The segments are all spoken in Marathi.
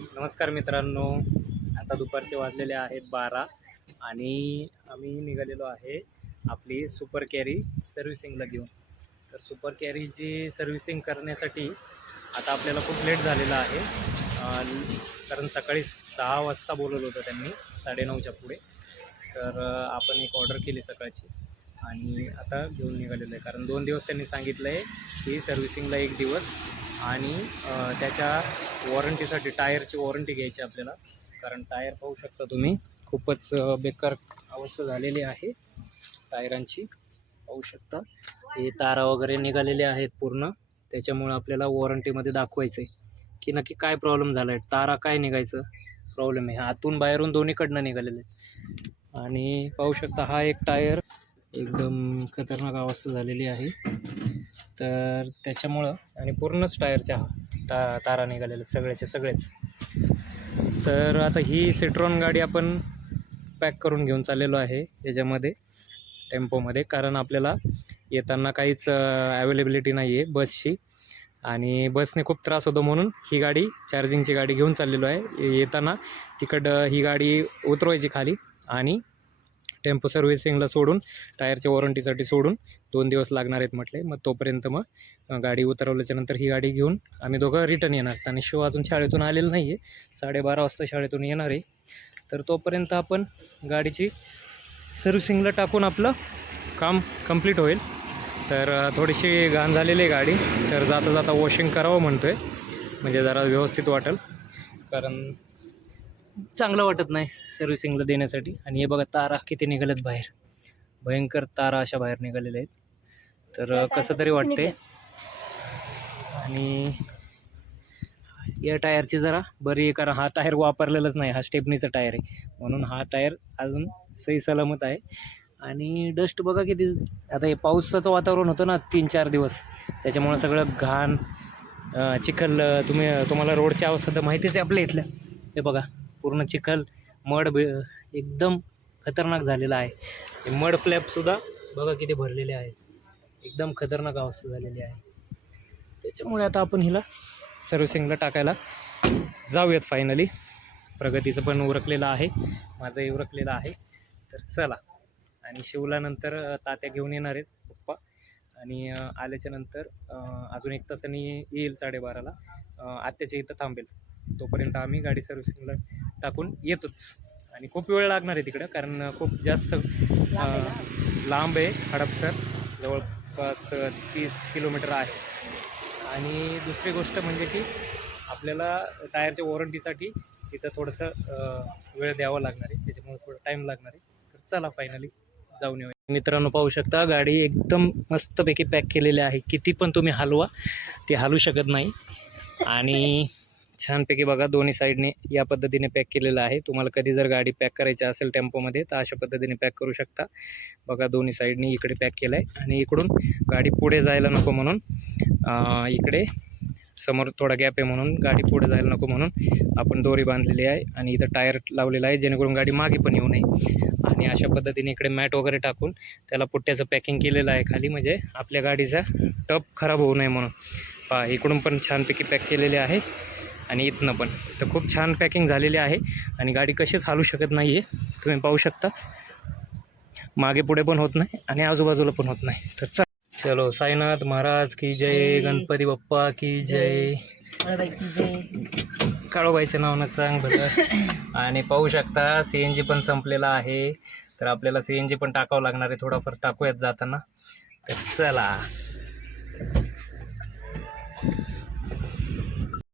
नमस्कार मित्रांनो. आता दुपारचे वाजलेले आहेत बारा आणि आम्ही निघालेलो आहे आपली सुपर कॅरी सर्व्हिसिंगला घेऊन. तर सुपर कॅरीची सर्व्हिसिंग करण्यासाठी आता आपल्याला खूप लेट झालेला आहे. कारण सकाळी सहा वाजता बोलवलं होतं त्यांनी साडेनऊच्या पुढे. तर आपण एक ऑर्डर केली सकाळची आणि आता घेऊन निघालेलो आहे. कारण दोन दिवस त्यांनी सांगितलं आहे की सर्व्हिसिंगला एक दिवस आणि त्याच्या वॉरंटीसाठी टायरची वॉरंटी घ्यायची आपल्याला. कारण टायर पाहू शकता तुम्ही खूपच बेकार अवस्था झालेली आहे टायरांची. पाहू शकता. हे तारा वगैरे निघालेले आहेत पूर्ण. त्याच्यामुळं आपल्याला वॉरंटीमध्ये दाखवायचं आहे की नक्की काय प्रॉब्लेम झाला आहे तारा काय निघायचं? प्रॉब्लेम आहे. आतून बाहेरून दोन्हीकडनं निघालेले आहेत. आणि पाहू शकता हा एक टायर. एकदम खतरनाक अवस्था झालेली आहे. तर त्याच्यामुळं आणि पूर्णच टायरच्या ता तारा निघालेल्या सगळ्याच्या सगळेच. तर आता ही सिट्रॉन गाडी आपण पॅक करून घेऊन चाललेलो आहे याच्यामध्ये टेम्पोमध्ये. कारण आपल्याला येताना काहीच अवेलेबिलिटी नाही आहे बसची आणि बसने खूप त्रास होतो म्हणून ही गाडी चार्जिंगची गाडी घेऊन चाललेलो आहे. येताना तिकडं ही गाडी उतरवायची खाली आणि टेम्पो सर्व्हिसिंगला सोडून टायरच्या वॉरंटीसाठी सोडून दोन दिवस लागणार आहेत म्हटले. मग तोपर्यंत मग गाडी उतरवल्याच्या नंतर ही गाडी घेऊन आम्ही दोघं रिटर्न येणार आणि शिव अजून शाळेतून आलेलं नाही आहे साडेबारा वाजता शाळेतून येणार आहे. तर तोपर्यंत आपण गाडीची सर्व्हिसिंगला टाकून आपलं काम कंप्लीट होईल. तर थोडीशी घाण झालेली आहे गाडी. तर जाता जाता वॉशिंग करावं म्हणतो आहे म्हणजे जरा व्यवस्थित वाटेल. कारण चांगलं वाटत नाही सर्व्हिसिंगला देण्यासाठी. आणि हे बघा तारा किती निघाल्यात बाहेर. भयंकर तारा अशा बाहेर निघालेल्या आहेत. तर कसं तरी वाटते आणि या टायरची जरा बरी आहे कारण हा टायर वापरलेलाच नाही. हा स्टेपनीचा टायर आहे. म्हणून हा टायर अजून सही सलामत आहे. आणि डस्ट बघा किती आता हे पावसाचं वातावरण होतं ना तीन चार दिवस. त्याच्यामुळं सगळं घाण चिखल तुम्ही तुम्हाला रोडची अवस्था तर माहितीच आहे आपल्या इथल्या. हे बघा. पूर्ण चिखल मड बि एकदम खतरनाक झालेला आहे. हे मड फ्लॅपसुद्धा बघा किती भरलेले आहेत. एकदम खतरनाक अवस्था झालेली आहे. त्याच्यामुळे आता आपण हिला सर्व्हिसिंगला टाकायला जाऊयात फायनली प्रगतीचं पण उरकलेलं आहे. माझंही उरकलेलं आहे. तर चला. आणि शिवला नंतर तात्या घेऊन येणार आहेत पप्पा. आणि आल्याच्यानंतर आल्याच्यानंतर अजून एक तासाने येईल साडेबाराला. आत्याच्या इथं थांबेल. तोपर्यंत आम्ही गाडी सर्व्हिसिंगला टाकून येतोच. आणि खूप वेळ लागणार आहे तिकडं कारण खूप जास्त लांब आहे हडपसर. जवळपास तीस किलोमीटर आहे. आणि दुसरी गोष्ट म्हणजे की आपल्याला टायरच्या वॉरंटीसाठी तिथं थोडंसं वेळ द्यावा लागणार आहे. त्याच्यामुळे थोडं टाईम लागणार आहे. तर चला फायनली जाऊन येऊ मित्रांनो पाहू शकता गाडी एकदम मस्तपैकी पॅक केलेली आहे. किती पण तुम्ही हलवा ती हलू शकत नाही. आणि छानपैकी बघा दोन्ही साईडने या पद्धतीने पॅक केलेलं आहे. तुम्हाला कधी जर गाडी पॅक करायची असेल टेम्पोमध्ये तर अशा पद्धतीने पॅक करू शकता. बघा दोन्ही साईडने इकडे पॅक केलं आहे आणि इकडून गाडी पुढे जायला नको म्हणून इकडे समोर थोडा गॅप आहे म्हणून गाडी पुढे जायला नको म्हणून आपण दोरी बांधलेली आहे आणि इथं टायर लावलेला आहे जेणेकरून गाडी मागे पण येऊ नये. आणि अशा पद्धतीने इकडे मॅट वगैरे टाकून त्याला पुट्ट्याचं पॅकिंग केलेलं आहे खाली. म्हणजे आपल्या गाडीचा टप खराब होऊ नये म्हणून. पहा इकडून पण छानपैकी पॅक केलेले आहे. आणि इथनं पण. तर खूप छान पॅकिंग झालेली आहे आणि गाडी कशीच हालू शकत नाही आहे तुम्ही पाहू शकता. मागे पुढे पण होत नाही आणि आजूबाजूला पण होत नाही. तर चल. चलो साईनाथ महाराज की जय गणपती बाप्पा की जय. काळोबाईच्या नावानं सांग भलं आणि पाहू शकता सी एन जी पण संपलेला आहे. तर आपल्याला सी एन जी पण टाकावं लागणार आहे. थोडाफार टाकूयात जाताना. तर चला.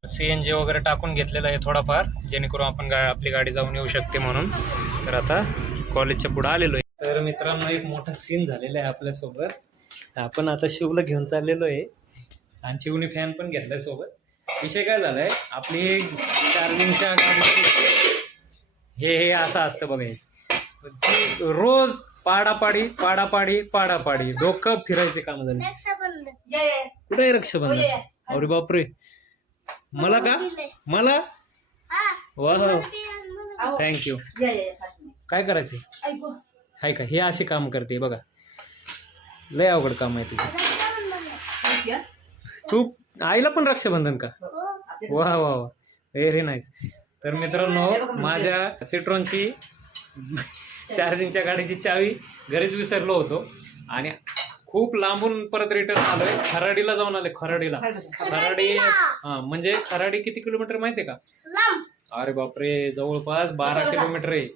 सी एन जी वगैरे टाकून घेतलेलं आहे थोडाफार. जेणेकरून आपण गा आपली गाडी जाऊन येऊ शकते म्हणून. तर आता कॉलेजच्या पुढं आलेलो आहे. तर मित्रांनो एक मोठा सीन झालेला आहे आपल्यासोबत. आपण आता शिवला घेऊन चाललेलो आहे. आणि शिवने फॅन पण घेतलाय सोबत. विषय काय झालाय? आपली चार्जिंगच्या गाडीची हे हे असं असतं बघा हे. रोज पाडापाडी पाडापाडी पाडापाडी. डोकं फिरायचे काम झाले. कुठे आहे रक्षाबंधन? अरे बापरे. मला का? मला वा थँक्यू काय करायचे हाय का? हे असे काम करते बघा. लय अवघड काम आहे तुझं तू आईला पण रक्षाबंधन का? वा वा वा. व्हेरी नाईस तर मित्रांनो माझ्या सिट्रॉनची चार्जिंगच्या गाडीची चावी घरीच विसरलो होतो. आणि खूप लांबून परत रिटर्न आलोय. खराडीला जाऊन आले खराडीला. खराडी. हा म्हणजे खराडी किती किलोमीटर माहितीये का? अरे बापरे जवळपास बारा किलोमीटर आहे.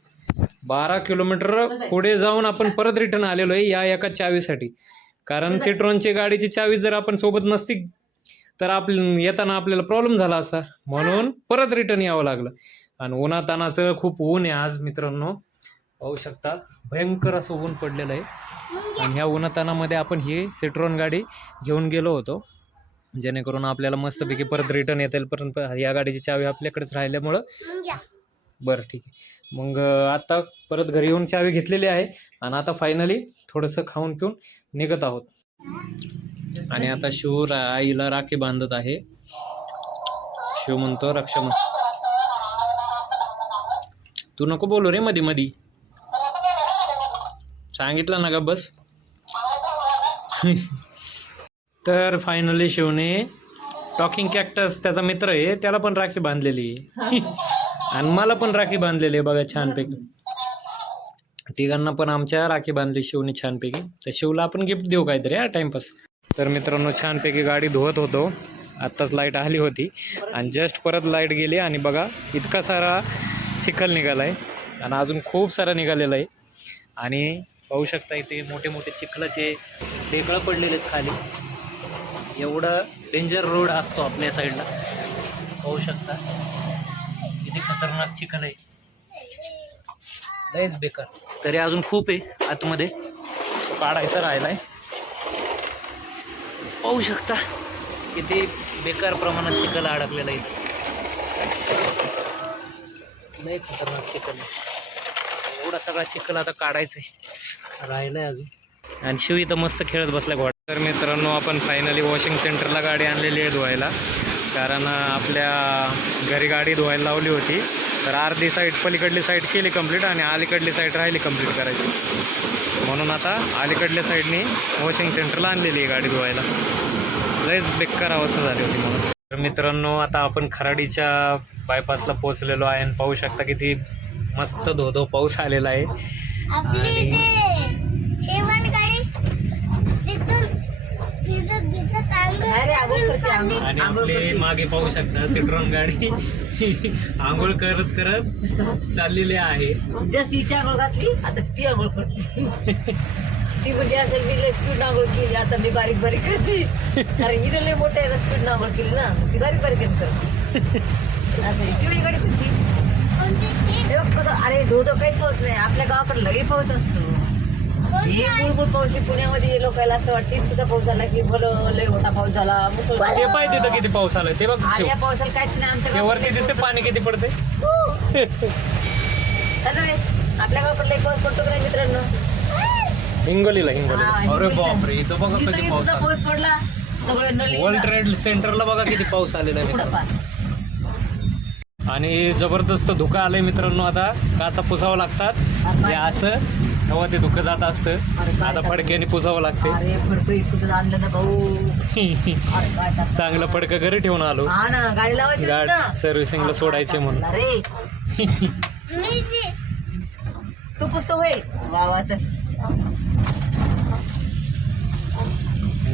बारा किलोमीटर पुढे जाऊन आपण परत रिटर्न आलेलो आहे या एका चावीसाठी. कारण सिट्रॉनची गाडीची चावी जर आपण सोबत नसती तर आप येताना आपल्याला प्रॉब्लेम झाला असता म्हणून परत रिटर्न यावं लागलं. आणि उन्हातानाचं खूप ऊन आहे आज मित्रांनो. पाहू शकता. भयंकर असं ऊन पडलेलं आहे. आणि ह्या उन्हातानामध्ये आपण ही सिट्रॉन गाडी घेऊन गेलो होतो. जेणेकरून आपल्याला मस्तपैकी परत रिटर्न येता येईल. परत या गाडीची चावी आपल्याकडेच राहिल्यामुळं बरं ठीक आहे. मग आता परत घरी येऊन चावी घेतलेली आहे. आणि आता फायनली थोडंसं खाऊन पिऊन निघत आहोत. आणि आता शिव रा आईला राखी बांधत आहे. शिव म्हणतो रक्षाबंधन तू नको बोलू रे मधी मधी. सांगितलं ना का बस. तर फायनली शिवने टॉकिंग कॅक्टस त्याचा मित्र आहे त्याला पण राखी बांधलेली. आहे आणि मला पण राखी बांधलेली आहे बघा छानपैकी. तिघांना पण आमच्या राखी बांधली शिवने छानपैकी. तर शिवला आपण गिफ्ट देऊ काहीतरी हा टाइमपास तर मित्रांनो छानपैकी गाडी धुवत होतो. आत्ताच लाइट आली होती. आणि जस्ट परत लाइट गेली आणि बघा इतका सारा चिखल निघाला आहे आणि अजून खूप सारा निघालेला आहे. आणि पाहू शकता इथे मोठे मोठे चिखलाचे ढेकळं पडलेले आहेत खाली. एवढं डेंजर रोड असतो आपल्या साईडला पाहू शकता. किती खतरनाक चिखल आहे. लयच बेकार. तरी अजून खूप आहे आतमध्ये. काढायचं राहिला आहे पाहू शकता. किती बेकार प्रमाणात चिखल अडकलेला आहे. लय खतरनाक चिखल आहे. एवढा सगळा चिखल आता काढायचा आहे राहिलाय अजून. आणि शिव इथं मस्त खेळत बसला घोडा. तर मित्रांनो आपण फायनली वॉशिंग सेंटरला गाडी आणलेली आहे धुवायला. कारण आपल्या घरी गाडी धुवायला लावली होती. तर अर्धी साईड पलीकडली साईड केली कंप्लीट आणि अलीकडली साईड राहिली कंप्लीट करायची. म्हणून आता अलीकडल्या साईडनी वॉशिंग सेंटरला आणलेली आहे गाडी धुवायला. लयच बेकार अवस्था झाली होती म्हणून. तर मित्रांनो आता आपण खराडीच्या बायपासला पोचलेलो आहे आणि पाहू शकता किती मस्त धो धो पाऊस आलेला आहे. आणि आणि आपले मागे पाहू शकता सिट्रॉन गाडी. आंघोळ करत करत चाललेली आहे. जस्ट हिची आंघोळ घातली आता ती आंघोळ करते. ती म्हणजे असेल मी लय स्पीड आंघोळ केली आता मी बारीक बारीक करते. कारण हिरो लय मोठ्या स्पीड आंघोळ केली ना ती बारीक बारीक करते. असं शिवडी गाडी बघ कसं अरे धो धो काहीच पाऊस नाही आपल्या गावाकडे लगे पाऊस असतो हे बुळबुळ पाऊस आहे. पुण्यामध्ये लोकांना असं वाटतं इतकुसा पाऊस झाला की भलं लय मोठा पाऊस झाला मुसळधार ते पाहिजे तिथं किती पाऊस आलाय ते बघ आणि शिव या पावसाला काहीच नाही आमच्या ते वरती गावाकडे दिसते पाणी किती पडते हॅलो रे. आपल्या गावाकडे लय पाऊस पडतो का नाही मित्रांनो हिंगोलीला हा, हिंगोलीला अरे. बापरे इथं बघा इथं पाऊस इतका आला पाऊस पडला सगळे वर्ल्ड ट्रेड सेंटरला बघा किती पाऊस आलेला आहे पुढं मित्रांनो. पहा. आणि जबरदस्त धुकं आलंय मित्रांनो आता. काचा पुसावं लागतात. ते असं तेव्हा ते धुकं जात असतं. आता फडक्याने पुसावं लागते. चांगलं फडकं घरी ठेवून आलो. हा गाडी ना. सर्व्हिसिंगला सोडायचे म्हणून. तू पुसतो होय. वावाच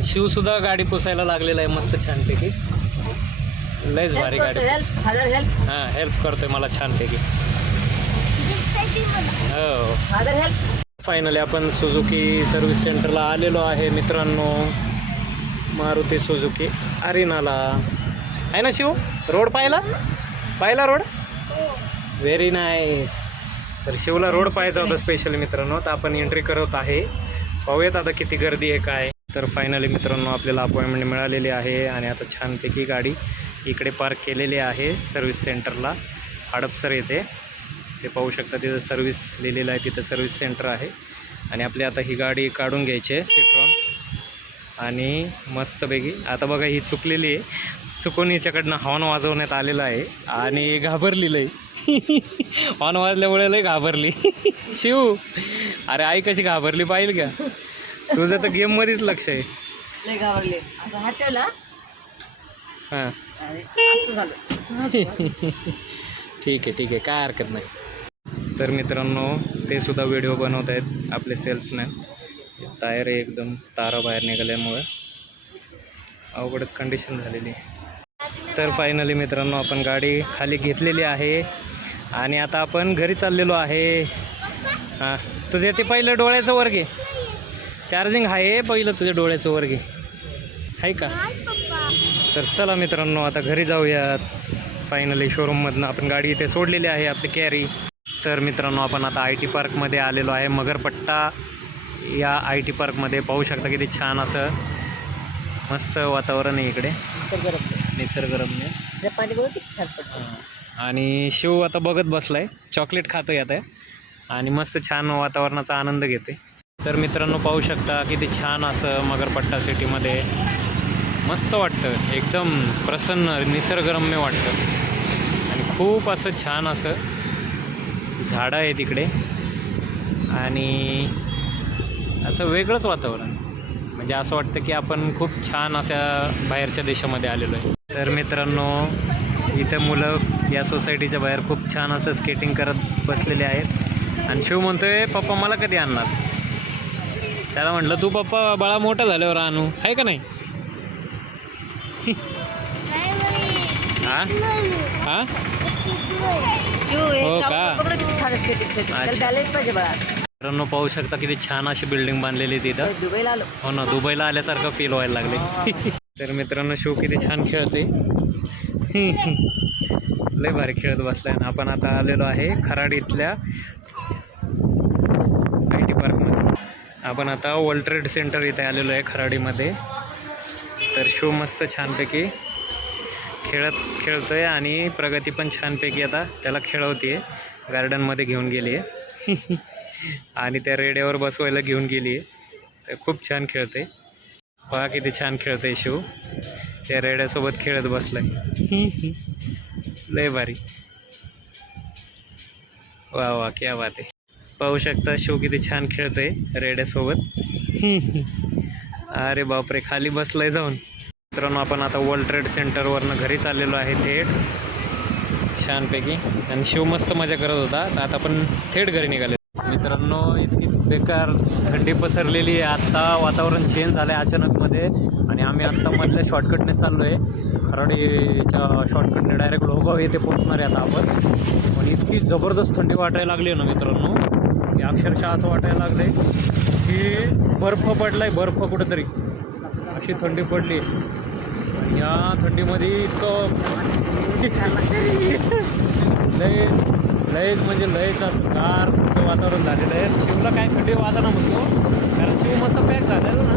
शिव सुद्धा गाडी पुसायला लागलेला आहे मस्त छानपैकी. लयच भारी गाडी. हा हेल्प करतोय मला छानपैकी. हो. फायनली आपण सुझुकी सर्व्हिस सेंटरला आलेलो आहे मित्रांनो. मारुती सुझुकी अरिनाला आहे ना शिव? रोड पाहिला पाहिला रोड व्हेरी नाईस तर शिवला रोड पाहायचा होता स्पेशली मित्रांनो. तर आपण एंट्री करत आहे. पाहूयात आता किती गर्दी आहे काय. तर फायनली मित्रांनो आपल्याला अपॉइंटमेंट मिळालेली आहे आणि आता छानपैकी गाडी इकडे पार्क केलेले आहे सर्व्हिस सेंटरला हडपसर येथे. ते पाहू शकता तिथं सर्व्हिस लिहिलेलं आहे तिथं सर्व्हिस सेंटर आहे. आणि आपली आता ही गाडी काढून घ्यायची आहे सिट्रॉन आणि मस्तपैकी आता बघा ही चुकलेली आहे. चुकून हिच्याकडनं हॉर्न वाजवण्यात आलेलं आहे. आणि घाबरलेलं आहे. हॉर्न वाजल्यामुळे लय घाबरली. शिव. अरे आई कशी घाबरली पाहिजे का? तुझं तर गेममध्येच लक्ष आहे. लय घाबरले. आता हां. आणि असं झालं ठीक आहे ठीक आहे. काय हरकत नाही. तर मित्रांनो ते सुद्धा व्हिडिओ बनवत आहेत आपले सेल्समॅन टायर एकदम तारा बाहेर निघाल्यामुळं अवघडच कंडिशन झालेली तर फायनली मित्रांनो आपण गाडी खाली घेतलेली आहे. आणि आता आपण घरी चाललेलो आहे. हां तुझे ते पहिलं डोळ्याचं वर चार्जिंग आहे पहिलं तुझ्या डोळ्याचं वर आहे का? तर चला मित्रांनो आता घरी जाऊयात. फायनली शोरूममधनं आपण गाडी इथे सोडलेली आहे आपली कॅरी तर मित्रांनो आपण आता आय टी पार्कमध्ये आलेलो आहे. मगरपट्टा या आय टी पार्कमध्ये पाहू शकता किती छान असं मस्त वातावरण आहे इकडे. निसर्गरम्य. आणि शिव आता बघत बसलाय. चॉकलेट खातोय आता. आणि मस्त छान वातावरणाचा आनंद घेते तर मित्रांनो पाहू शकता किती छान असं मगरपट्टा सिटीमध्ये मस्त वाटतं. एकदम प्रसन्न निसर्गरम्य वाटतं. आणि खूप असं छान असं झाडं आहे तिकडे. आणि असं वेगळंच वातावरण. म्हणजे असं वाटतं की आपण खूप छान अशा बाहेरच्या देशामध्ये आलेलो आहे. तर मित्रांनो इथं मुलं या सोसायटीच्या बाहेर खूप छान असं स्केटिंग करत बसलेले आहेत. आणि शिव म्हणतोय पप्पा मला कधी आणणार? त्याला म्हटलं तू पप्पा बाळा मोठा झाल्यावर आणू. आहे का नाही? हा? हा? हे हो का? बाळा. मित्रांनो पाहू शकता किती छान अशी बिल्डिंग बांधलेली तिथं. दुबईला आलो. हो ना दुबईला आल्यासारखं फील व्हायला लागले. तर मित्रांनो शो किती छान खेळते. लय भारी खेळत बसलाय ना. आपण आता आलेलो आहे खराड इथल्या आय टी पार्कमध्ये. आपण आता वर्ल्ड ट्रेड सेंटर इथे आलेलो आहे खराडीमध्ये. तर शो मस्त छानपैकी खेळत खेळतो आहे आणि प्रगती पण छानपैकी आता त्याला खेळवते आहे गार्डनमध्ये घेऊन गेली आहे आणि त्या रेड्यावर बसवायला घेऊन गेली आहे तर खूप छान खेळते पहा किती छान खेळते शिव त्या रेड्यासोबत खेळत बसलाय. लय भारी. वा वा क्या बात आहे. पाहू शकता शिव किती छान खेळतोय रेड्यासोबत. अरे बापरे खाली बसलंय जाऊन. मित्रांनो आपण आता वर्ल्ड ट्रेड सेंटरवरनं घरी चाललेलो आहे थेट. छानपैकी. आणि शिव मस्त मजा करत होता. तर आता आपण थेट घरी निघाले. मित्रांनो इतकी बेकार थंडी पसरलेली आहे. आत्ता वातावरण चेंज झालं आहे अचानकमध्ये. आणि आम्ही आत्ता मधल्या शॉर्टकटने चाललो आहे खराडीच्या शॉर्टकटने डायरेक्ट लोहगाव येथे पोहोचणार आहे आता आपण. पण इतकी जबरदस्त थंडी वाटायला लागली आहे ना मित्रांनो. की अक्षरशः असं वाटायला लागलं आहे की बर्फ पडला आहे बर्फ कुठंतरी. अशी थंडी पडली. या थंडीमध्ये इतकं लयच लयच म्हणजे लयच असं गार थंड वातावरण झालेलं आहे. शिवला काय थंडी वाजाना म्हणतो. कारण शिव मस्त पॅक झालेलं ना.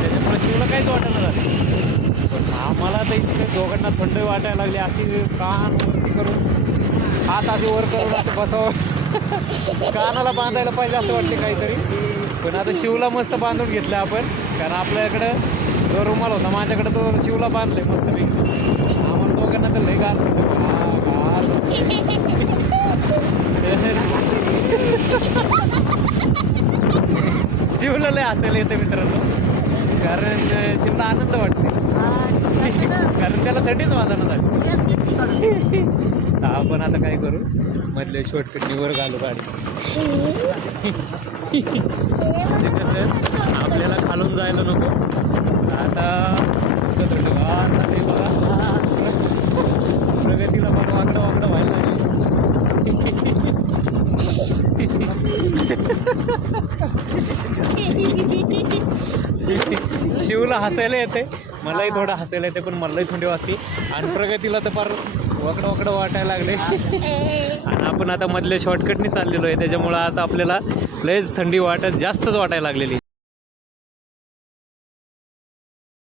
त्याच्यामुळे शिवला काहीच वाटायला झालं पण आम्हाला तर इथे दोघांना थंड वाटायला लागली. अशी कान वरती करून हात आधी वर करून असं बसावं. कानाला बांधायला पाहिजे असं वाटते काहीतरी. पण आता शिवला मस्त बांधून घेतलं आपण. कारण आपल्याकडं जो रुमाल होता माझ्याकडे तो शिवला बांधलाय मस्त मी आम्हाला दोघांना तर लय गार गार. शिवला लय असेल येते मित्रांनो. कारण शिवला आनंद वाटते. कारण त्याला थंडीच वाजायला झाली आपण आता काय करू? मधले शॉर्टकट निवर घालू गाडी. म्हणजे कसं आपल्याला खालून जायला नको. आता इतकं थंडगार बघा प्रगतीला पण वाकडं वाकडं व्हायला लागेल. शिवला हसायला येते. मलाही थोडं हसायला येते पण मलाही थोडी वासी आणि प्रगतीला तर फार वाकडं वाकडं वाटायला लागले. आपण आता मधल्या शॉर्टकटनी चाललेलो आहे. त्याच्यामुळं आता आपल्याला लयच थंडी वाटत जास्तच वाटायला लागलेली.